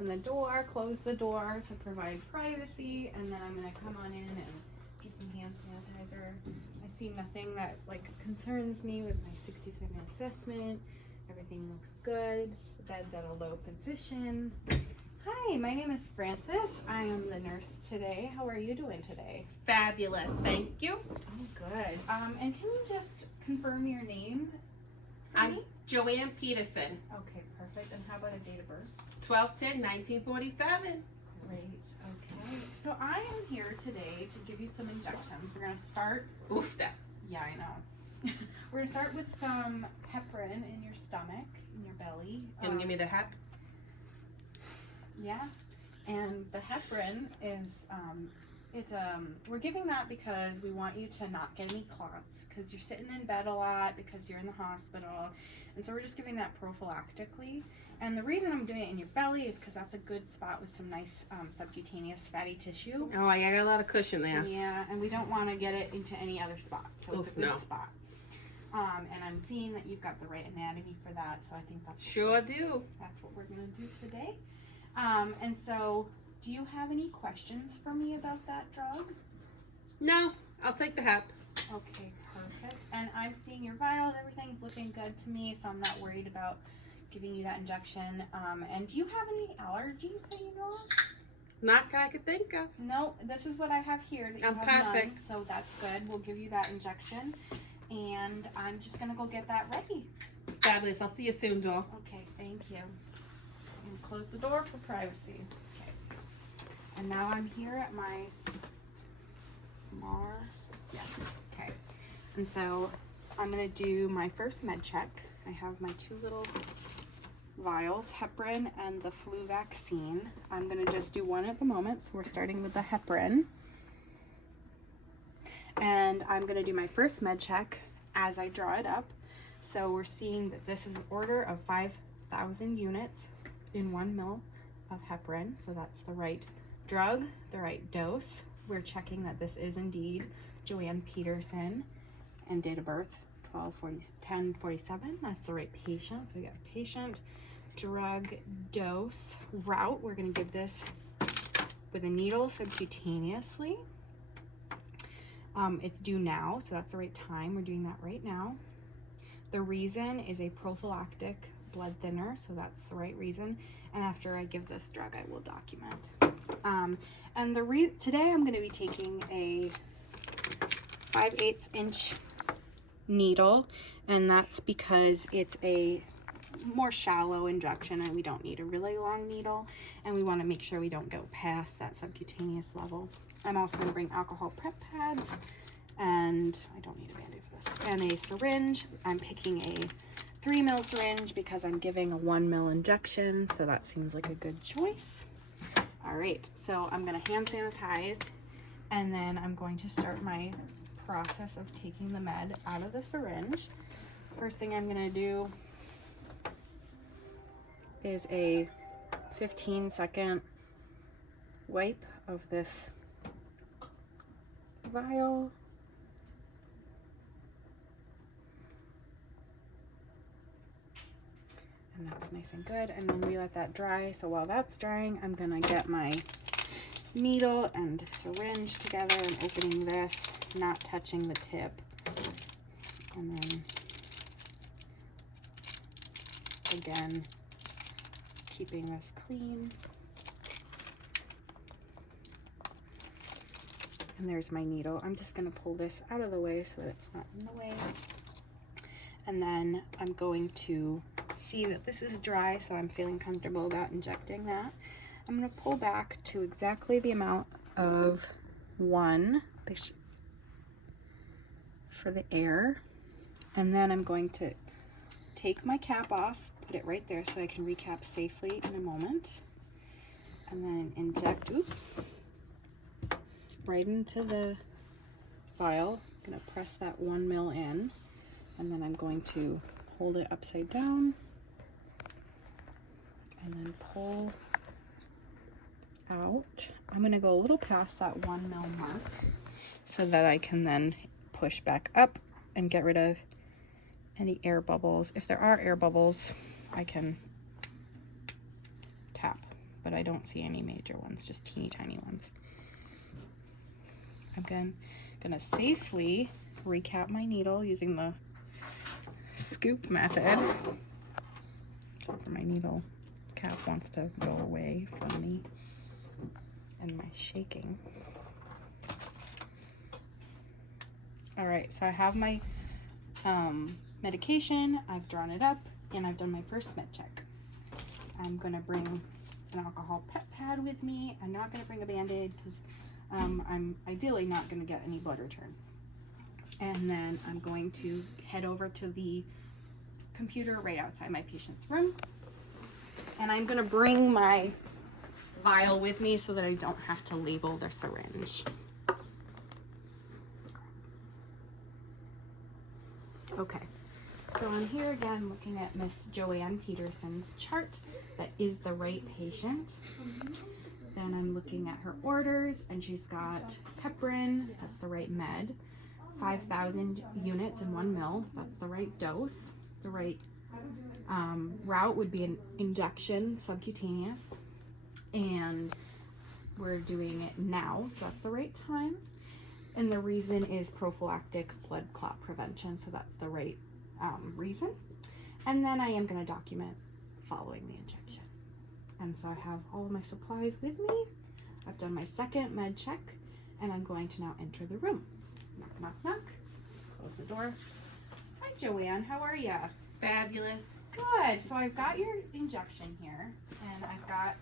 open the door, close the door to provide privacy, and then I'm gonna come on in and do some hand sanitizer. I see nothing that like concerns me with my 60-second assessment. Everything looks good. The bed's at a low position. Hi, my name is Frances. I am the nurse today. How are you doing today? Fabulous, thank you. Oh, good. And can you just confirm your name for I'm me? Joanne Peterson, Okay, perfect. And how about a date of birth? 12/10/1947. Great. Okay. So I am here today to give you some injections. We're gonna start. Oof, that. Yeah, I know. We're gonna start with some heparin in your stomach, in your belly. Can you give me the hep? Yeah. And the heparin is we're giving that because we want you to not get any clots because you're sitting in bed a lot because you're in the hospital, and so we're just giving that prophylactically. And the reason I'm doing it in your belly is because that's a good spot with some nice subcutaneous fatty tissue. Oh, I got a lot of cushion there. Yeah, and we don't want to get it into any other spot, so it's a good no. spot. And I'm seeing that you've got the right anatomy for that, so I think that's Sure do. that's what we're gonna do today. And so, do you have any questions for me about that drug? No, I'll take the hep. Okay, perfect. And I'm seeing your vial, everything's looking good to me, so I'm not worried about giving you that injection. And do you have any allergies that you know of? Not that I could think of. No, this is what I have here that you I'm have perfect. none, so that's good. We'll give you that injection, and I'm just gonna go get that ready. Fabulous. I'll see you soon, doll. Okay, thank you. And close the door for privacy. Okay. And now I'm here at my Yes. Okay. And so I'm gonna do my first med check. I have my two little vials, heparin and the flu vaccine. I'm gonna just do one at the moment, so we're starting with the heparin. And I'm gonna do my first med check as I draw it up. So we're seeing that this is an order of 5,000 units in 1 ml of heparin. So that's the right drug, the right dose. We're checking that this is indeed Joanne Peterson, and date of birth 10/47. That's the right patient. So we got patient, drug, dose, route. We're gonna give this with a needle subcutaneously. It's due now, so that's the right time. We're doing that right now. The reason is a prophylactic blood thinner, so that's the right reason. And after I give this drug, I will document. And today I'm going to be taking a 5/8 inch needle, and that's because it's a more shallow injection and we don't need a really long needle, and we want to make sure we don't go past that subcutaneous level. I'm also going to bring alcohol prep pads, and I don't need a Band-Aid for this, and a syringe. I'm picking a 3 ml syringe because I'm giving a 1 ml injection, so that seems like a good choice. All right, so I'm gonna hand sanitize, and then I'm going to start my process of taking the med out of the syringe. First thing I'm gonna do is a 15-second wipe of this vial. And that's nice and good, and then we let that dry. So while that's drying, I'm gonna get my needle and syringe together and opening this, not touching the tip, and then again keeping this clean. And there's my needle. I'm just gonna pull this out of the way so that it's not in the way, and then I'm going to see that this is dry, so I'm feeling comfortable about injecting that. I'm going to pull back to exactly the amount of 1 for the air, and then I'm going to take my cap off, put it right there so I can recap safely in a moment, and then inject right into the vial. I'm going to press that 1 ml in, and then I'm going to hold it upside down and then pull out. I'm going to go a little past that 1 ml mark so that I can then push back up and get rid of any air bubbles. If there are air bubbles, I can tap, but but I don't see any major ones, just teeny tiny ones. I'm gonna safely recap my needle using the scoop method. Except for my needle cap wants to go away from me and my shaking. All right, so I have my medication, I've drawn it up, and I've done my first med check. I'm gonna bring an alcohol prep pad with me. I'm not gonna bring a Band-Aid because I'm ideally not gonna get any blood return. And then I'm going to head over to the computer right outside my patient's room. And I'm gonna bring my vial with me so that I don't have to label the syringe. Okay, so I'm here again looking at Miss Joanne Peterson's chart. That is the right patient. Then I'm looking at her orders, and she's got heparin, that's the right med, 5,000 units in 1 ml, that's the right dose. The right route would be an injection, subcutaneous, and we're doing it now, so that's the right time. And the reason is prophylactic blood clot prevention, so that's the right reason. And then I am going to document following the injection. And so I have all of my supplies with me. I've done my second med check, and I'm going to now enter the room. Knock, knock, knock. Close the door. Hi, Joanne. How are ya? Fabulous. Good. So I've got your injection here, and I've got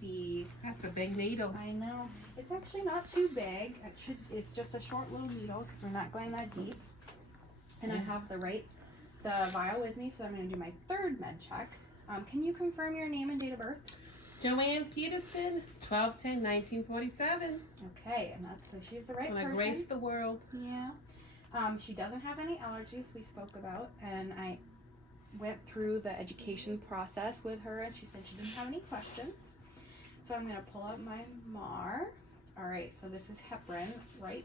the... That's a big needle. I know. It's actually not too big. It's just a short little needle because we're not going that deep. And I have the vial with me, so I'm going to do my third med check. Can you confirm your name and date of birth? Joanne Peterson, 12/10/1947. Okay, and so she's the right Gonna person. grace the world. Yeah. She doesn't have any allergies we spoke about, and I went through the education process with her, and she said she didn't have any questions. So I'm going to pull up my MAR. All right, so this is heparin, right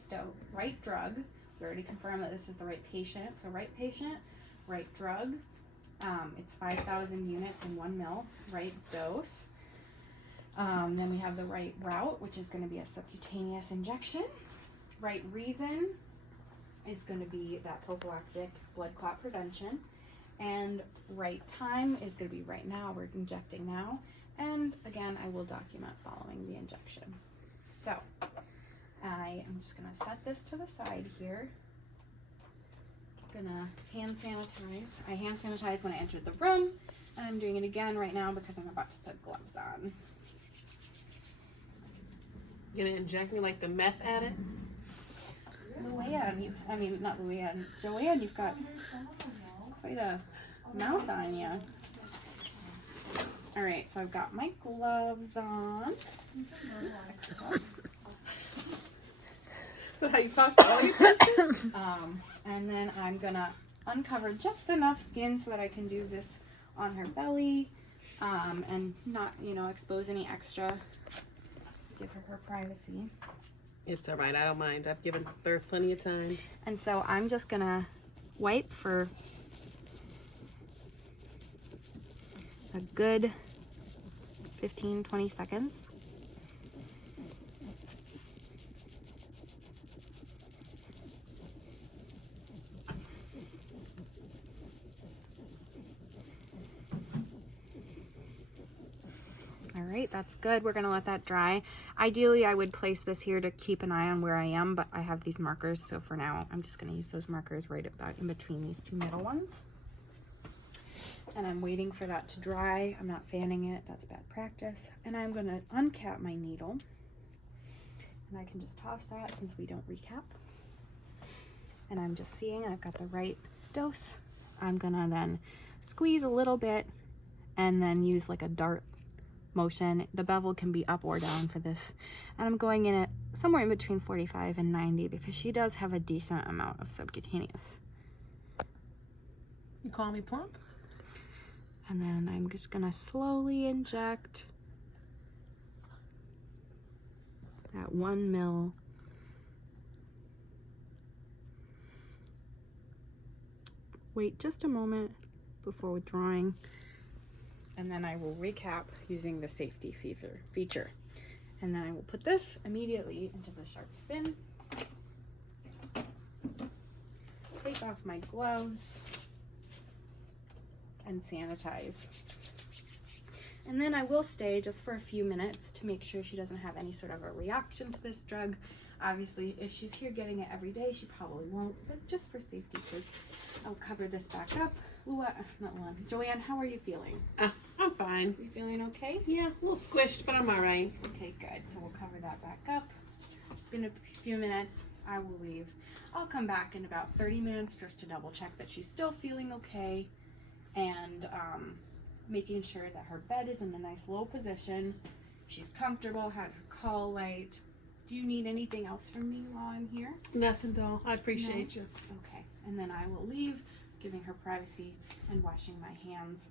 drug. We already confirmed that this is the right patient. So right patient, right drug. It's 5,000 units in 1 ml, right dose. Then we have the right route, which is going to be a subcutaneous injection. Right reason is going to be that prophylactic blood clot prevention. And right time is going to be right now. We're injecting now. And again, I will document following the injection. So I am just going to set this to the side here. Gonna hand sanitize. I hand sanitized when I entered the room, and I'm doing it again right now because I'm about to put gloves on. You gonna inject me like the meth addicts? Luann, not Luann, Joanne, you've got quite a mouth on you. All right, so I've got my gloves on. Is that how you talk to all your patients? And then I'm gonna uncover just enough skin so that I can do this on her belly, and not, expose any extra. Give her privacy. It's all right. I don't mind. I've given her plenty of time. And so I'm just gonna wipe for a good 15-20 seconds. All right, that's good. We're gonna let that dry. Ideally, I would place this here to keep an eye on where I am, but I have these markers, so for now, I'm just gonna use those markers right about in between these two middle ones. And I'm waiting for that to dry. I'm not fanning it, that's bad practice. And I'm gonna uncap my needle. And I can just toss that since we don't recap. And I'm just seeing I've got the right dose. I'm gonna then squeeze a little bit and then use like a dart motion. The bevel can be up or down for this. And I'm going in at somewhere in between 45 and 90 because she does have a decent amount of subcutaneous. You call me plump? And then I'm just gonna slowly inject at 1 ml. Wait just a moment before withdrawing. and then I will recap using the safety feature. And then I will put this immediately into the sharp spin. Take off my gloves and sanitize. And then I will stay just for a few minutes to make sure she doesn't have any sort of a reaction to this drug. Obviously, if she's here getting it every day, she probably won't, but just for safety's sake, I'll cover this back up. Joanne, how are you feeling? I'm fine. You feeling okay? Yeah, a little squished, but I'm all right. Okay, good. So we'll cover that back up. In a few minutes, I will leave. I'll come back in about 30 minutes just to double check that she's still feeling okay, and making sure that her bed is in a nice low position. She's comfortable, has her call light. Do you need anything else from me while I'm here? Nothing, doll. I appreciate you. Okay, and then I will leave, giving her privacy and washing my hands